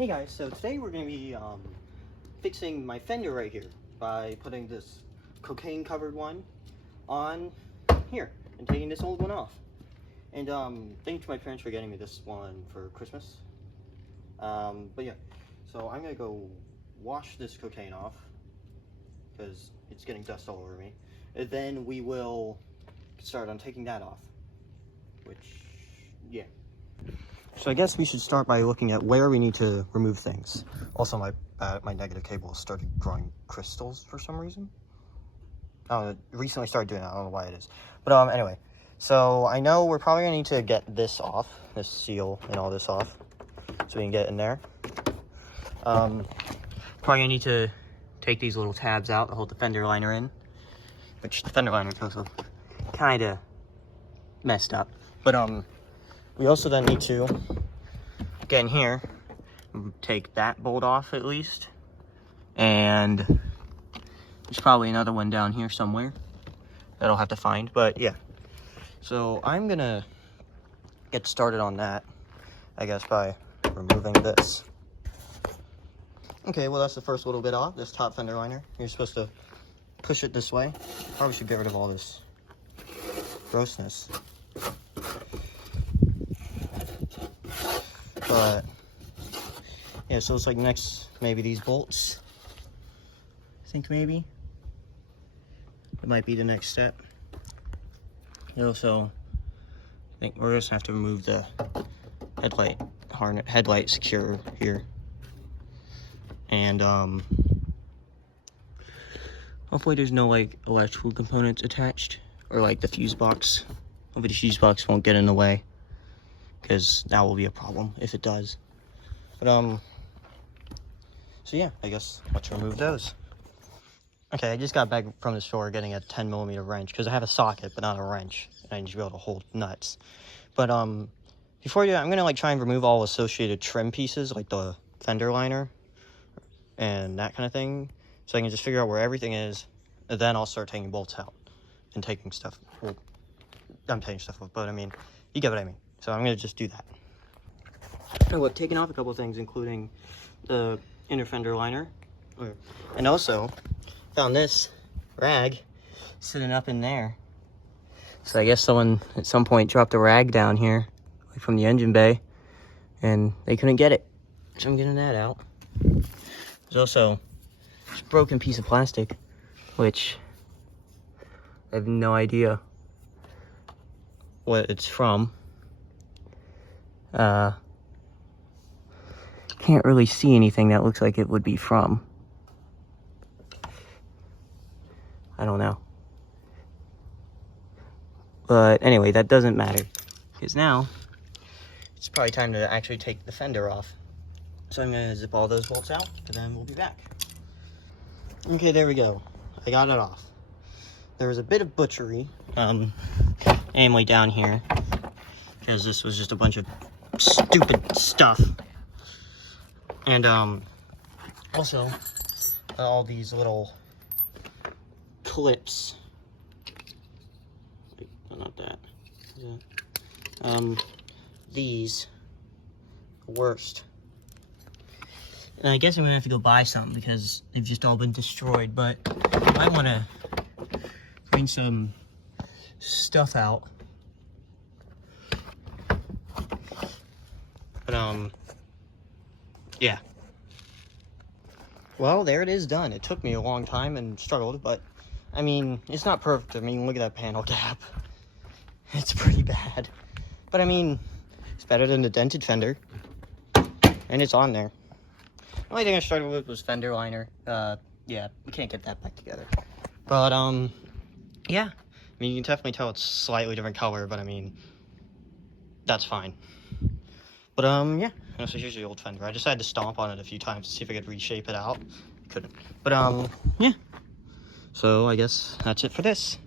Hey guys, so today we're going to be fixing my Fender right here by putting this cocaine covered one on here and taking this old one off. And thank you to my parents for getting me this one for Christmas. But yeah, so I'm going to go wash this cocaine off because it's getting dust all over me. And then we will start on taking that off, which, yeah. So I guess we should start by looking at where we need to remove things. Also, my negative cable started growing crystals for some reason. It recently started doing that. I don't know why it is. But anyway, so I know we're probably gonna need to get this off, this seal and all this off, so we can get in there. Probably gonna need to take these little tabs out to hold the fender liner in, which the fender liner is also kind of messed up. But we also then need to get in here, take that bolt off at least, and there's probably another one down here somewhere that I'll have to find, but yeah. So I'm gonna get started on that, I guess, by removing this. Okay, well that's the first little bit off, this top fender liner. You're supposed to push it this way. Probably should get rid of all this grossness. But yeah, so it's like next, maybe these bolts. I think maybe it might be the next step. And also, I think we're just gonna have to remove the headlight secure here, and hopefully there's no like electrical components attached, or like the fuse box. Hopefully the fuse box won't get in the way, because that will be a problem if it does. But so yeah, I guess let's remove those. Okay, I just got back from the store getting a 10mm wrench, because I have a socket but not a wrench, and I need to be able to hold nuts. But before I do that, I'm gonna like try and remove all associated trim pieces, like the fender liner and that kind of thing, so I can just figure out where everything is, and then I'll start taking bolts out and taking stuff. Well, I'm taking stuff off, but I mean, you get what I mean. So I'm gonna just do that. And we've taken off a couple things, including the inner fender liner, and also found this rag sitting up in there. So I guess someone at some point dropped a rag down here, like from the engine bay, and they couldn't get it. So I'm getting that out. There's also this broken piece of plastic, which I have no idea what it's from. Can't really see anything that looks like it would be from. I don't know. But anyway, that doesn't matter, because now it's probably time to actually take the fender off. So I'm gonna zip all those bolts out, and then we'll be back. Okay, there we go. I got it off. There was a bit of butchery, namely down here, because this was just a bunch of stupid stuff. And also all these little clips. Wait, no, not that. These worst. And I guess I'm gonna have to go buy some because they've just all been destroyed, but I wanna bring some stuff out. But yeah. Well, there it is done. It took me a long time and struggled, but I mean, it's not perfect. I mean, look at that panel gap. It's pretty bad. But I mean, it's better than the dented fender. And it's on there. The only thing I struggled with was fender liner. Yeah, we can't get that back together. But yeah. I mean, you can definitely tell it's slightly different color, but I mean, that's fine. But yeah, so here's the old fender. I just had to stomp on it a few times to see if I could reshape it out. Couldn't. But yeah. So I guess that's it for this.